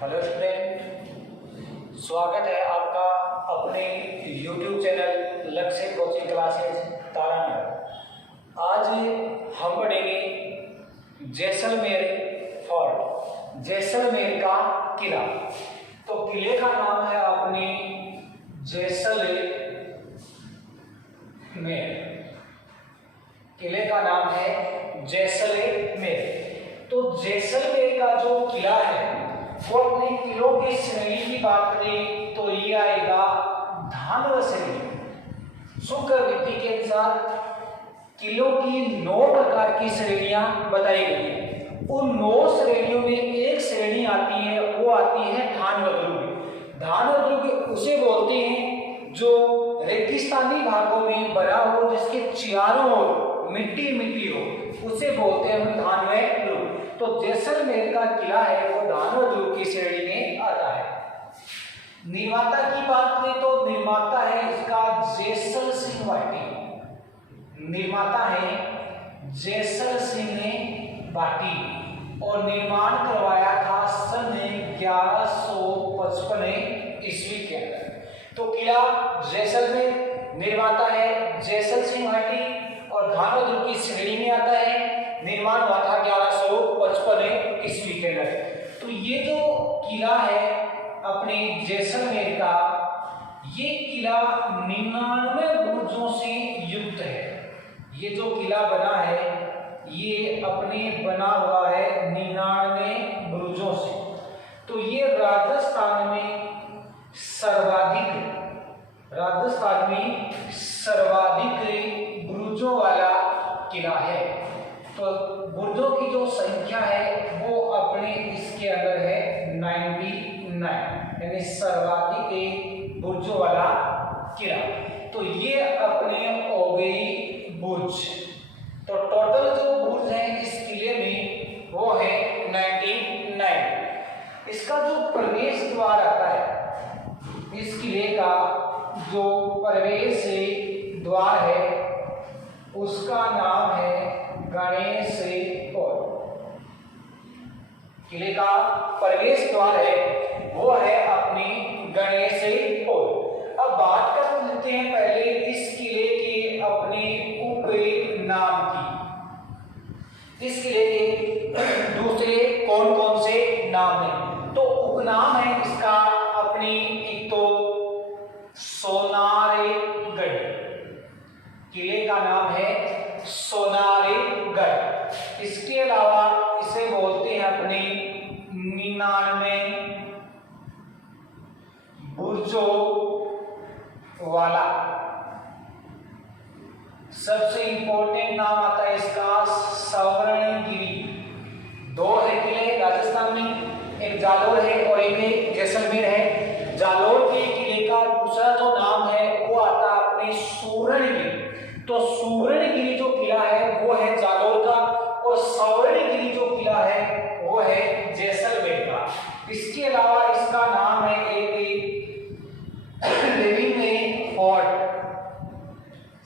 Hello student, स्वागत है आपका अपने YouTube चैनल लक्ष्य कोचिंग क्लासेस तारा में। आज हम पढ़ेंगे जैसलमेर फोर्ट, जैसलमेर का किला। तो किले का नाम है अपने जैसलमेर, किले का नाम है जैसलमेर। तो जैसलमेर का जो किला है वो अपने किलों की श्रेणी की बात करें तो ये आएगा धानव श्रेणी। शुक्र रीति के अनुसार किलों की 9 प्रकार की श्रेणियां बताई गई हैं। उन 9 श्रेणियों में एक श्रेणी आती है, वो आती है धानव दुर्ग। धानव दुर्ग उसे बोलते हैं जो रेगिस्तानी भागों में बना हो, जिसके चारों ओर मिट्टी मिट्टी हो, उसे बोलते हैं हम धानव दुर्ग। तो जैसलमेर का किला है वो धानव दुर्ग की श्रेणी में आता है। निर्माता की बात करें तो निर्माता है इसका जैसल सिंह भाटी। निर्माता है जैसल सिंह भाटी और निर्माण करवाया था सन 1155 ईस्वी के अंदर। तो किला जैसलमेर, निर्माता है जैसल सिंह भाटी और धानव दुर्ग की श्रेणी में आता है। निर्माण हुआ था 1155 ईस्वी के अंदर। तो ये जो किला है अपने जैसलमेर का, ये किला 99 बुर्जों से युक्त है। ये जो किला बना है ये अपने बना हुआ है 99 बुर्जों से। तो ये राजस्थान में सर्वाधिक बुर्जों वाला किला है। तो बुर्जों की जो संख्या है वो अपने इसके अंदर है 99, यानी सर्वाधिक बुर्जों वाला किला। तो ये अपने हो गई बुर्ज। तो टोटल जो बुर्ज है इस किले में वो है 99। इसका जो प्रवेश द्वार आता है, इस किले का जो प्रवेश द्वार है उसका नाम है गणेश पोल। किले का प्रवेश द्वार है वो है अपनी गणेश पोल। अब बात कर लेते हैं पहले इस किले के अपने उप नाम की। इस किले के दूसरे कौन कौन से नाम हैं? तो उपनाम है इसका अपनी एक तो सोनारेगढ़, किले का नाम है सोनारेगढ़। इसके अलावा इसे बोलते हैं अपने 99 बुर्जों वाला। सबसे इंपॉर्टेंट नाम आता है इसका स्वर्णगिरी। 2 है किले राजस्थान में, एक जालोर है और एक जैसलमेर है। जालोर के किले का दूसरा जो नाम है वो आता है अपने सुवर्णगिरी। तो सुवर्णगिरी जो किला है वो है जालोर का और स्वर्णगिरी जो किला है वो है जैसलमेर का। इसके अलावा इसका नाम है एक living fort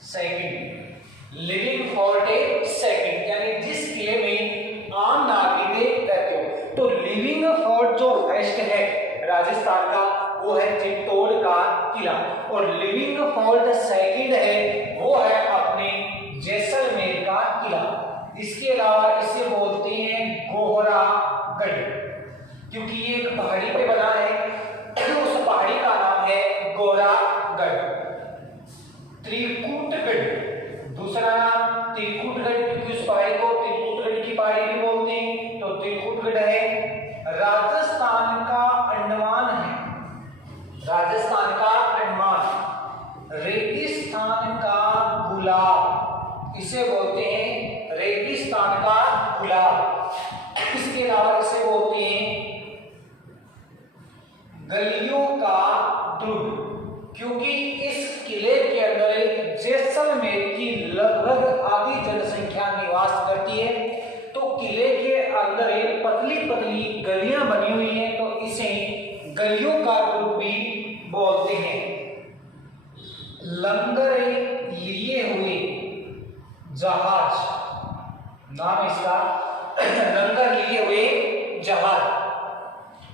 second, living fort second, यानी जिस किले में आम नागरिक रहते हो। तो लिविंग फोर्ट जो फर्स्ट है राजस्थान का वो है चित्तौड़ का किला और लिविंग फोर्ट सेकंड है वो है अपने जैसलमेर का किला। इसके अलावा इसे बोलते हैं गोहरागढ़, क्योंकि ये एक पहाड़ी पे बना है। उस पहाड़ी का नाम है गोहरागढ़। त्रिकुटगढ़ दूसरा नाम त्रिकुटगढ़, क्योंकि उस पहाड़ी को त्रिकुटगढ़ की पहाड़ी भी बोलते हैं। तो त्रिकुटगढ़ है। राजस्थान का अंडमान है, राजस्थान का अंडमान। रेगिस्तान का गुलाब, इसे बोलते हैं रेगिस्तान का गुलाब। इसके अलावा इसे बोलते हैं गलियों का दुर्ग, क्योंकि इस किले के अंदर जैसलमेर की लगभग आधी जनसंख्या निवास करती है। तो किले के अंदर पतली पतली गलियां बनी हुई हैं, तो इसे गलियों का दुर्ग भी बोलते हैं। लंगर लिए हुए जहाज, नाम इसका लंगर लिए हुए जहाज।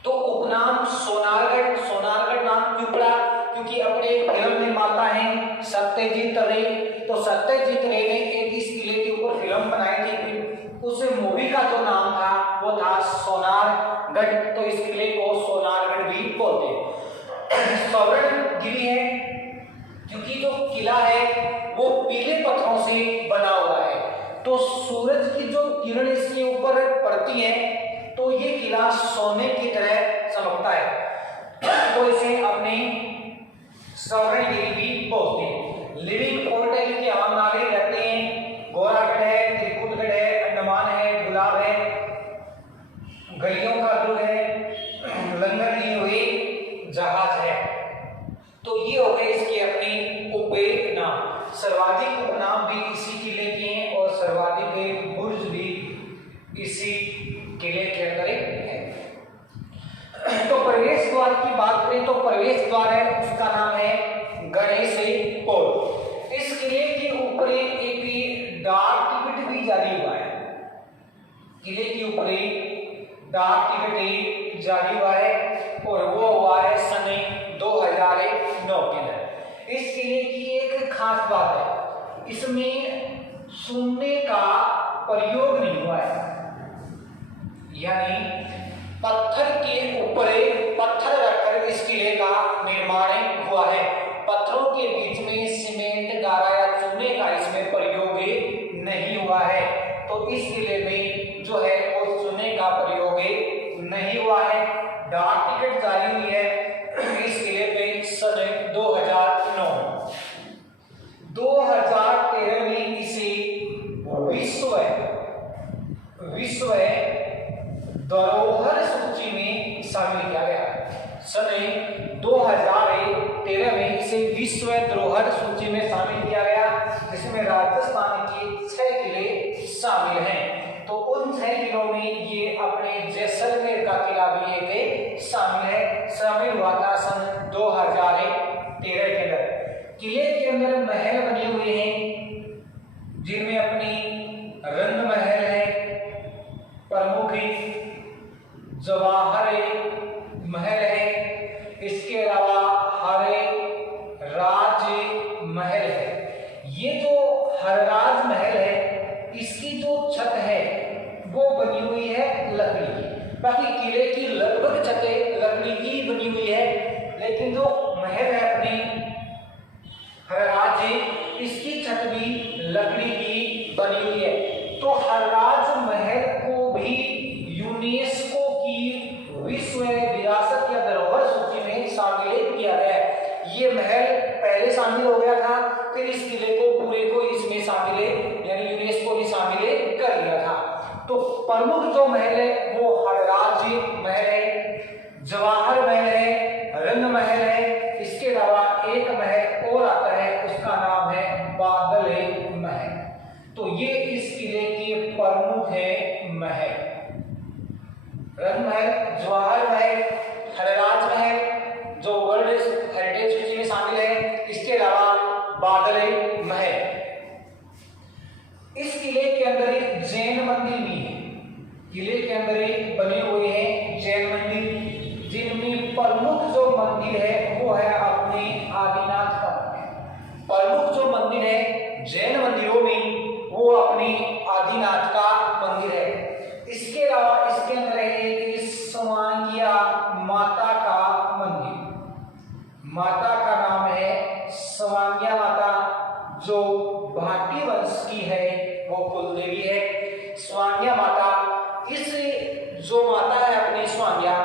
तो उपनाम सोनारगढ़। सोनारगढ़ नाम क्यों पड़ा? क्योंकि अपने एक फिल्म निर्माता हैं सत्यजीत रे, तो सत्यजीत रे ने एक इस किले के ऊपर फिल्म बनाई थी, उस मूवी का जो नाम था वो था सोनारगढ़, तो इस किले को सोनारगढ़ भी बोलते हैं। स्वर्णगिरी है क्योंकि जो किला है वो पीले पत्थरों से बना हुआ है, तो सूरज की जो किरण इसके ऊपर पड़ती है तो ये किला सोने की तरह चमकता है, तो इसे अपने स्वर्णगिरी भी बोलते हैं। लिविंग फोर्ट है क्योंकि आम नागरिक रहते हैं, गोरागढ़ है, त्रिकुटगढ़ है, अंडमान है, गुलाब है, गलियों का दुर्ग है, लंगर लिए हुए जहाज है। तो ये हो गए इसके अपने उपनाम। सर्वाधिक उपनाम भी इसी किले के हैं और सर्वाधिक बुर्ज भी इसी किले के अंदर है। तो प्रवेश द्वार की बात करें तो प्रवेश द्वार है उसका नाम है गणेश पोल। इस किले के ऊपर एक डाक टिकट भी जारी हुआ है, किले के ऊपर डाक टिकट जारी हुआ है और वो हुआ है सन 2009 के अंदर। इस किले की एक खास बात है, इसमें सोने का प्रयोग नहीं हुआ है, यानी पत्थर के ऊपर पत्थर रखकर इस किले का निर्माण हुआ है। पत्थरों के बीच में सीमेंट, गारा या चूने का इसमें प्रयोग नहीं हुआ है, तो इस किले में जो है वो चूने का प्रयोग नहीं हुआ है। डाक टिकट जारी हुई है इस किले पे सन 2009। 2013 में इसे विश्व धरोहर सूची में शामिल किया गया। सन 2013 में इसे विश्व धरोहर सूची में शामिल किया गया, जिसमें राजस्थान के 6 किले शामिल हैं। तो उन 6 किलों में ये अपने जैसलमेर का किला भी एक शामिल हुआ था सन 2013 के अंदर। किले के अंदर महल बने हुए हैं जिनमें अपनी रंग महल है, प्रमुख जवाहर महल है, इसके अलावा हरे राज महल है। ये जो हरराज महल है इसकी जो छत है वो बनी हुई है लकड़ी की, बाकी किले की लगभग छतें लकड़ी की बनी हुई है, लेकिन जो महल है अपनी हरराज इसकी छत भी लकड़ी की बनी हुई है। तो हरराज महल को भी यूनेस्को की विश्व विरासत या धरोहर सूची में शामिल किया गया है। ये महल पहले शामिल हो गया था, फिर इस किले को पूरे को इसमें शामिल यानी यूनेस्को ने शामिल कर लिया था। तो प्रमुख जो महल है वो हरराज महल है, जवाहर महल है, रंग महल है, इसके अलावा एक महल और आता है उसका नाम है बादल महल। तो ये इस किले के प्रमुख है महल, रंग महल, जवाहर महल, हरराज महल जो वर्ल्ड हेरिटेज सूची में शामिल है, इसके अलावा बादल महल। इस किले के अंदर एक जैन मंदिर भी है, किले के अंदर एक बने हुए हैं जैन मंदिर, जिनमें प्रमुख जो मंदिर है वो है अपने आदिनाथ का मंदिर। प्रमुख जो मंदिर है जैन मंदिरों में वो अपने आदिनाथ का मंदिर है। इसके अलावा इसके अंदर एक स्वांगिया माता का मंदिर, माता का नाम है स्वांगिया माता, जो भाटी वंश की है, वो कुलदेवी है स्वांगिया माता। इस जो माता है अपनी स्वांगिया,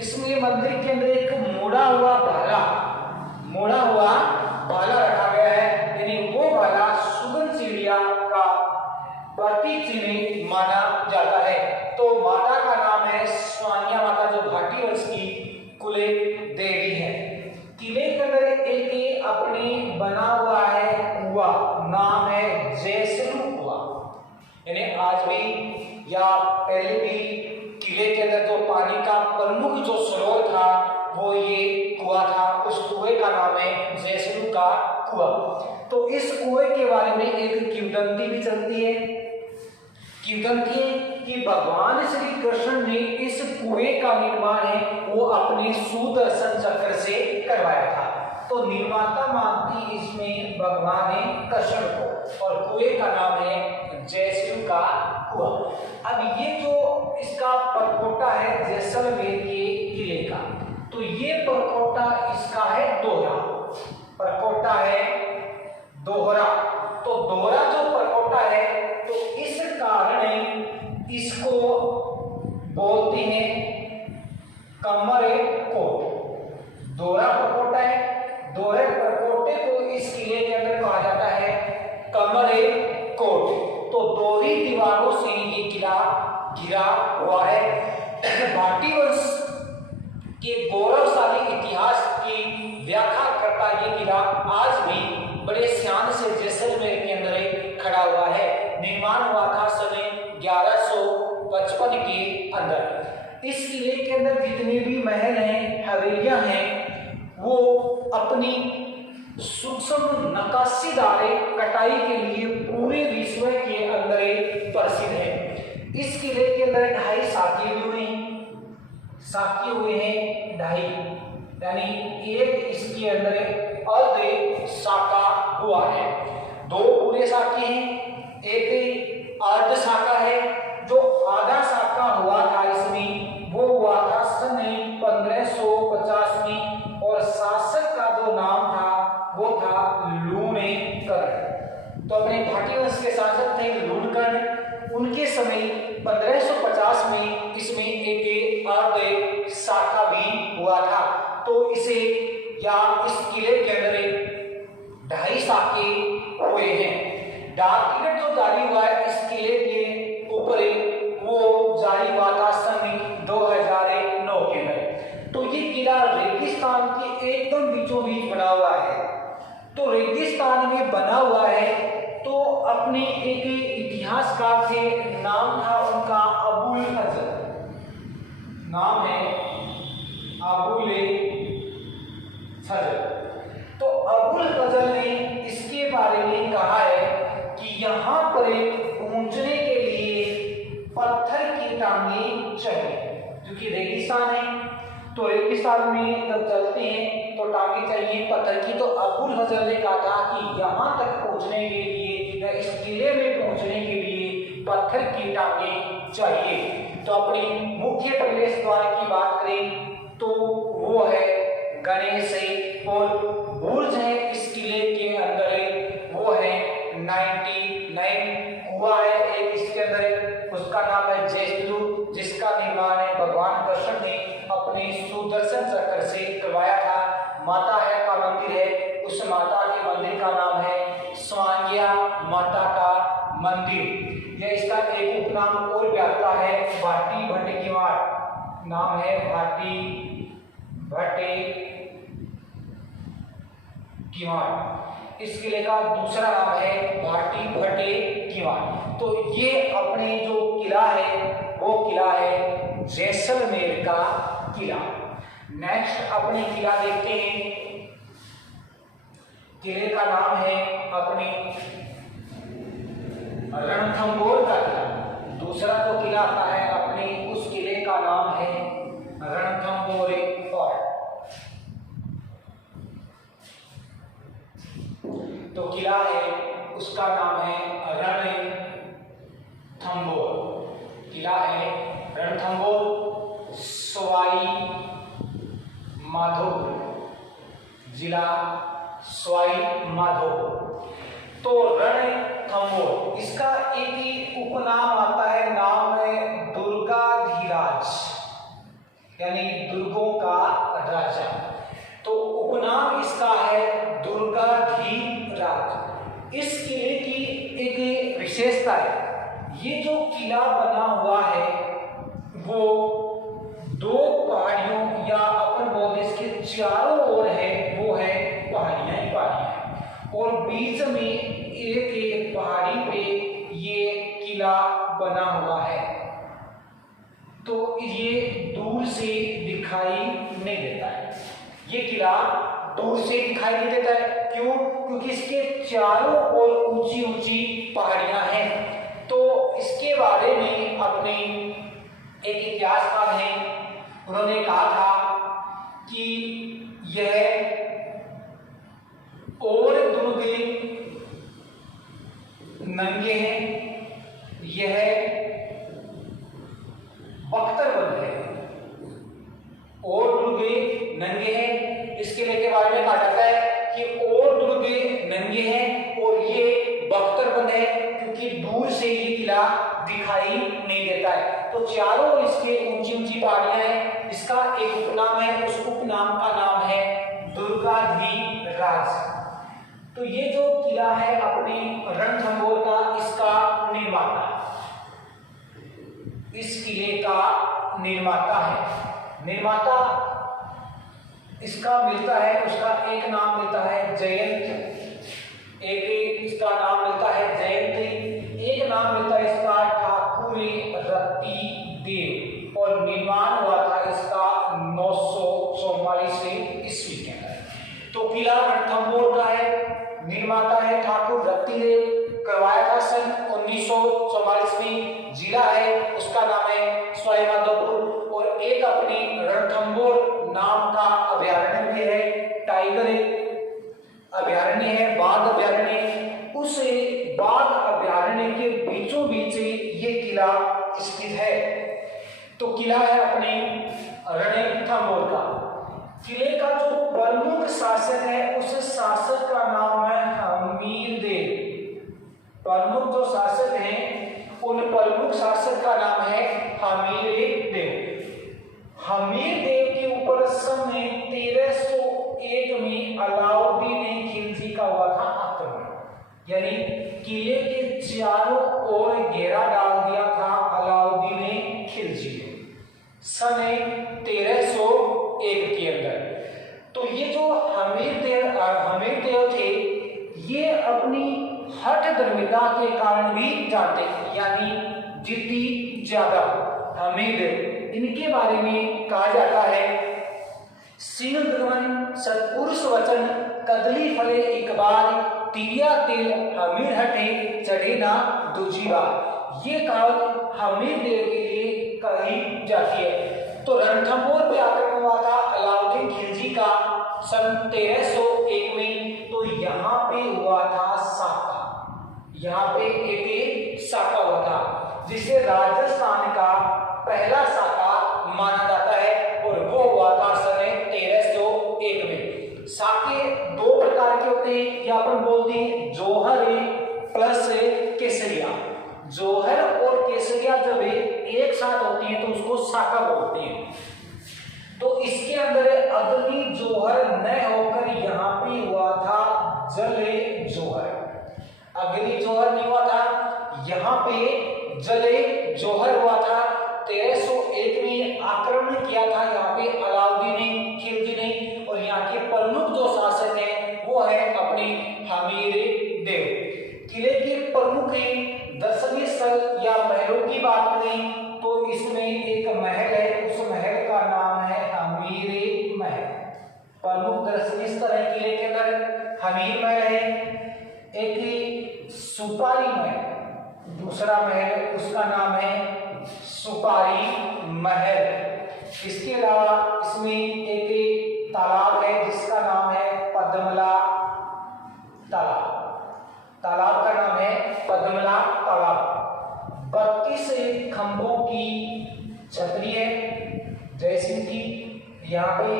इसमें मंदिर के अंदर एक मोड़ा हुआ भाला रखा गया है, यानी वो भाला सुगन चिड़िया का प्रतीक चिन्ह माना जाता है। तो माता का नाम है स्वांगिया माता, जो भाटी वंश की कुल देवी है। किले के अंदर एक अपने बना हुआ है कुआं, नाम है जैसलू कुआं, यानी आज भी या पहले भी किले के अंदर जो पानी का प्रमुख जो स्रोत था वो ये कुआं था, उस कुएं का नाम है जैसलू का कुआं। तो इस कुएं के बारे में एक किंवदंती भी चलती है, किंवदंती कि भगवान श्री कृष्ण ने इस कुएं का निर्माण है वो अपने सुदर्शन चक्र से करवाया था। तो निर्माता मानती इसमें भगवान कृष्ण को, और कुएं का नाम है जयसिंह का कुआं। अब ये जो इसका परकोटा है जैसलमेर के किले का, तो ये परकोटा इसका है दोहरा, परकोटा है दोहरा। तो दोहरा जो परकोटा है तो इस कारण इसको बोलते हैं कमर कोट। दोहरा परकोटा है, दोहरे परकोटे को इस किले के अंदर कहा जाता है कमर कोट। तो दोहरी दीवारों से ये किला घिरा हुआ है। भाटी वंश के गौरवशाली इतिहास की व्याख्या करता ये किला आज भी बड़े शान से जैसलमेर के अंदर खड़ा हुआ है। निर्माण हुआ था सन 1155 के अंदर। इस किले के अंदर जितने भी महल हैं, हवेलियां हैं, वो अपनी सूक्ष्म नक्काशीदार कटाई के लिए पूरे विश्व के अंदर प्रसिद्ध है। इस किले के अंदर 2.5 साके भी हुए हैं, साके हुए हैं 2.5, यानी एक इसके अंदर अर्ध साका हुआ है। 2 पूरे साके हैं, एक अर्ध साका है। जो आधा साका हुआ था इसमें वो हुआ था सन 1550 में, और शासक का जो नाम था वो था लूणकर्ण। तो अपने भाटी वंश के शासक थे लूणकर्ण। उनके समय 1550 में इसमें एक अर्ध साका भी हुआ था। तो इसे या इस किले के अंदर 2.5 साके हुए हैं। डाक टिकट जो जारी हुआ है इस किले के ऊपर वो जारी हुआ था सन 2009 के अंदर। तो ये किला रेगिस्तान के एकदम बीचों बीच बना हुआ है। तो रेगिस्तान में बना हुआ है, तो अपने एक इतिहासकार थे, नाम था उनका अबुल फजल, नाम है अबुल फजल। तो अबुल फजल ने इसके बारे में कहा है कि यहाँ पर पहुंचने के लिए पत्थर की टांगे चाहिए, क्योंकि रेगिस्तान है। तो रेगिस्तान में जब चलते हैं तो टांगे चाहिए पत्थर की। तो अबुल फजल ने कहा था कि यहाँ तक पहुंचने के लिए या इस किले में पहुंचने के लिए पत्थर की टांगे चाहिए। तो अपनी मुख्य प्रवेश द्वार की बात करें तो वो है गणेश है, और बुर्ज है इस किले के अंदर वो है 99 हुआ है एक इसके अंदर, उसका नाम है जयसिंह, जिसका निर्माण है भगवान कृष्ण ने अपने सुदर्शन चक्र से करवाया था। माता है का मंदिर है, उस माता के मंदिर का नाम है स्वांगिया माता का मंदिर। यह इसका एक उपनाम और भी आता है भाटी भटकीवाड़, नाम है भाटी भटकीवाड़। इस किले का दूसरा नाम है भाटी भटकीवाड़। तो ये अपने जो किला है वो किला है जैसलमेर का किला। नेक्स्ट अपने किला देखते हैं। किले का नाम है अपने रणथंभौर का किला। दूसरा जो किला आता है अपने उस किले का नाम है रणथंभौर फोर्ट। तो किला है उसका नाम है रणथंभौर। किला है रणथंभौर, सवाई माधोपुर जिला सवाई माधोपुर। तो रणथंभौर इसका एक ही उपनाम आता है, नाम है दुर्गाधिराज, यानी दुर्गों का राजा। तो उपनाम इसका है दुर्गाधिराज। इस किले की एक विशेषता है, ये जो किला बना हुआ है वो 2 पहाड़ियों या अपन बोलते इसके चारों ओर है वो है पहाड़ियां ही पहाड़ियां, और बीच में एक पहाड़ी पे ये किला बना हुआ है। तो ये दूर से दिखाई नहीं देता है, ये किला दूर से दिखाई नहीं देता है। क्यों? क्योंकि इसके चारों ओर ऊंची ऊंची पहाड़ियां हैं। तो इसके बारे में अपने एक इतिहासकार हैं, उन्होंने कहा था कि यह और दुर्ग नंगे हैं, यह बख्तरबंद है। और दुर्ग नंगे हैं, इसके लिए के बारे में कहा जाता है कि और दुर्ग नंगे हैं और ये बख्तरबंद है, क्योंकि दूर से ये किला दिखाई नहीं देता है। तो चारों इसके ऊंची ऊंची पहाड़ियां हैं। इसका एक उपनाम है, उस उपनाम का नाम है दुर्गाधिराज। तो ये जो किला है अपने रणथंभौर का, इसका निर्माता, इस किले का निर्माता है, निर्माता इसका मिलता है, उसका एक नाम मिलता है जयंत, एक इसका नाम मिलता है जयंत, एक नाम मिलता है इसका ठाकुर रत्ती देव, और निर्माण हुआ था इसका 944 ईस्वी के अंदर। तो किला रणथंभौर का है, निर्माता है ठाकुर रत्ती देव, करवाया था सन 1944 में। जिला है उसका नाम है सवाईमाधोपुर, और एक अपनी रणथंभौर नाम का अभयारण्य भी है, टाइगर अभयारण्य है, बाघ अभयारण्य। उस बाघ अभयारण्य के बीचों बीच ये किला स्थित है। तो किला है अपने रणथंभौर का। किले का जो प्रमुख शासक है, उस शासक का नाम है हमीर देव। प्रमुख जो शासक हैं, उन प्रमुख शासक का नाम है हमीर देव। हमीर देव के ऊपर सन 1301 में अलाउद्दीन खिलजी का हुआ था आक्रमण, यानी किले के चारों ओर घेरा डाल दिया था अलाउद्दीन खिलजी ने सन 1301 के अंदर। तो ये जो हमीर देव थे, ये अपनी हठ धर्मिता के कारण भी जानते हैं, यानी जिद्दी ज्यादा हमीर देव। इनके बारे में कहा जाता है सिंह गगन सत्पुरुष वचन कदली फले एक बार तिरिया तेल हमीर हटे चढ़े ना दूजी बार। ये कहावत हमीर देव के लिए कही जाती है। तो रणथंभौर पे आक्रमण हुआ था अलाउद्दीन खिलजी का सन 1301 में। तो यहाँ पे हुआ था साका, यहाँ पे एक साका हुआ था, जिसे राजस्थान का पहला साका माना जाता है, और वो हुआ था सन 1301 में। साके दो प्रकार के होते हैं, या अपन बोलते हैं जौहर प्लस केसरिया। जौहर और केसरिया जब एक साथ होती है तो उसको साका बोलते हैं। तो इसके अंदर अग्नि जौहर न होकर यहाँ पे हुआ था जल जौहर। अग्नि जौहर नहीं हुआ था, यहाँ पे जल जौहर हुआ था। 1301 में आक्रमण किया था यहाँ पे अलाउद्दीन खिलजी ने, और यहाँ के प्रमुख जो शासक हैं वो है अपने हमीर देव। किले के प्रमुख दर्शनीय स्थल या महलों की बात करें तो इसमें एक महल है, उस महल का नाम है हमीर महल। प्रमुख दर्शनीय स्थल है किले के अंदर हमीर महल है। एक सुपारी महल, दूसरा महल उसका नाम है सुपारी महल। इसके अलावा इसमें एक तालाब है जिसका नाम है पद्मला तालाब। तालाब का नाम है पद्मला तालाब। 32 खंभों की छतरी है जयसिंह की, यहाँ पे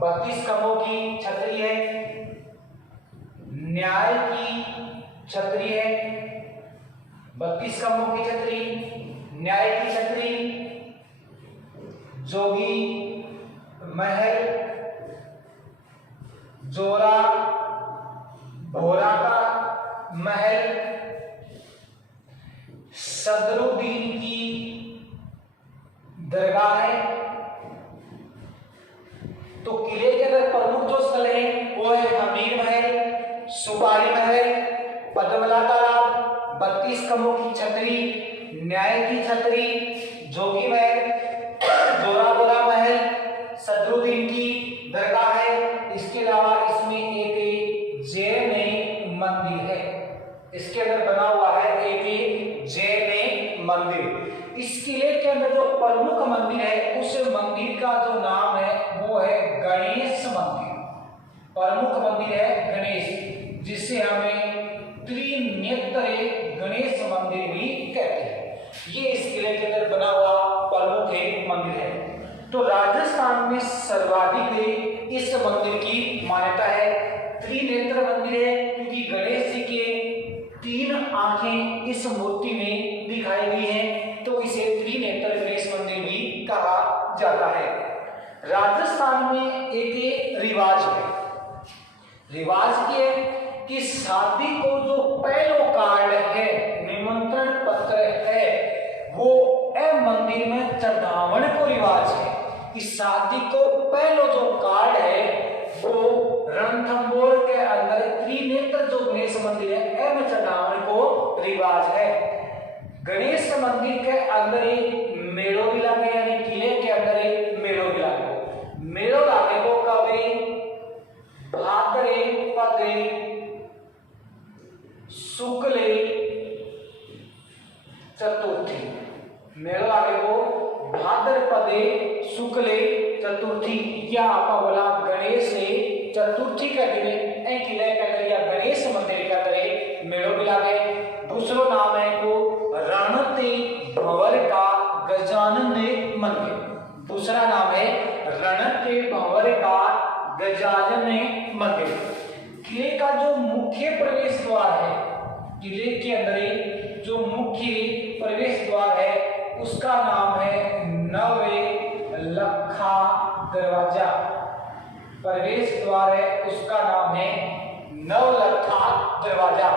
32 खंभों की छतरी है। न्याय की छतरी है, 32 खंभों की छतरी, न्याय की छतरी, जोगी महल, जोरा भोरा का महल, सदरुद्दीन की दरगाह है। तो किले के अंदर प्रमुख जो स्थल है वो है हमीर महल, सुपारी महल, पद्मला तालाब, 32 खंभों की छतरी, न्याय की छतरी, जोगी महल, जोरा बोरा महल, सदरुद्दीन की दरगाह है। इसके अलावा इसमें एक जैन मंदिर है, इसके अंदर बना हुआ है एक जैन जो नाम है वो है गणेश मंदिर। प्रमुख मंदिर है गणेश, जिसे हमें त्रिनेत्र गणेश मंदिर भी कहते हैं। ये इस किले के अंदर बना हुआ प्रमुख मंदिर है। तो राजस्थान में सर्वाधिक इस मंदिर की मान्यता है। त्रिनेत्र मंदिर है क्योंकि गणेश जी के 3 आंखें इस मूर्ति में दिखाई गई हैं, तो इसे त्रिनेत्र गणेश मंदिर भी कहा जाता है। राजस्थान में एक रिवाज है, रिवाज ये कि शादी को जो पहलो कार्ड है, निमंत्रण पत्र है, वो मंदिर में चढ़ावण को रिवाज है कि शादी को पहलो जो कार्ड है वो रणथंभौर के अंदर त्रिनेत्र जो गणेश मंदिर है में चढ़ावण को रिवाज है। गणेश मंदिर के अंदर एक मेड़ो भी लगे, यानी किले के अंदर एक मेड़ो भी लगे। मेड़ो लागे को कभी भाद्रे पदे शुक्ले चतुर्थी, मेड़ो लागे को भाद्रपदे शुक्ले चतुर्थी, या आपा बोला गणेश चतुर्थी का दिन ए किले के अंदर या गणेश मंदिर के अंदर मेड़ो भी लागे। दूसरो नाम है को रणते भंवर का गजानन मंदिर, दूसरा नाम है रणते भंवर का गजानन मंदिर। किले का जो मुख्य प्रवेश द्वार है, किले के अंदर जो मुख्य प्रवेश द्वार है उसका नाम है नवलखा दरवाजा। प्रवेश द्वार है उसका नाम है नवलखा दरवाजा।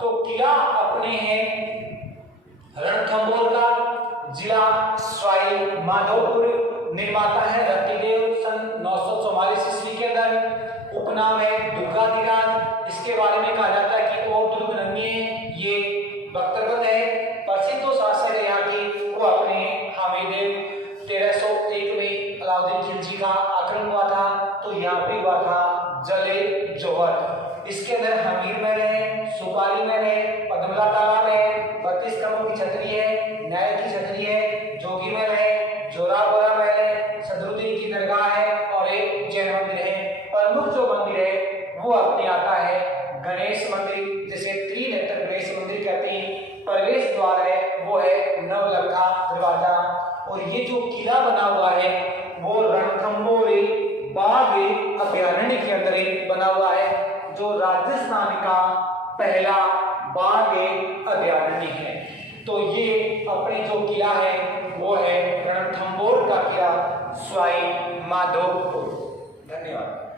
तो किला अपने हैं रणथंभौर का, जिला सवाई माधोपुर, निर्माता है रतिदेव सन 944 ईस्वी के अंदर। उपनाम है दुर्गाधिराज। इसके बारे में कहा जाता है कि और दुर्ग नहीं है, ये बख्तरबंद है। प्रसिद्ध जो शासक है यहाँ की वो अपने हामिदेव 1301 में अलाउद्दीन खिलजी का आक्रमण हुआ था, तो यहाँ पे हुआ था जले जोहर। इसके अंदर हमीर महल है, सुपारी महल है, पद्मला तालाब है, 32 करोड़ की छतरी है, न्याय की छतरी है, जोगी महल है, जोराबोरा महल है, सदरुद्दीन की दरगाह है और एक जैन मंदिर है। प्रमुख जो मंदिर है वो अपने आता है गणेश मंदिर, जिसे त्रिनेत्र गणेश मंदिर कहते हैं। प्रवेश द्वार है वो है नवलखा दरवाजा। और ये जो किला बना हुआ है वो रणथंभौर बाघ अभयारण्य के अंदर बना हुआ है, जो राजस्थान का पहला बाघ अभयारण्य है। तो ये अपने जो किला है वो है रणथंभौर का किला सवाई माधोपुर। धन्यवाद।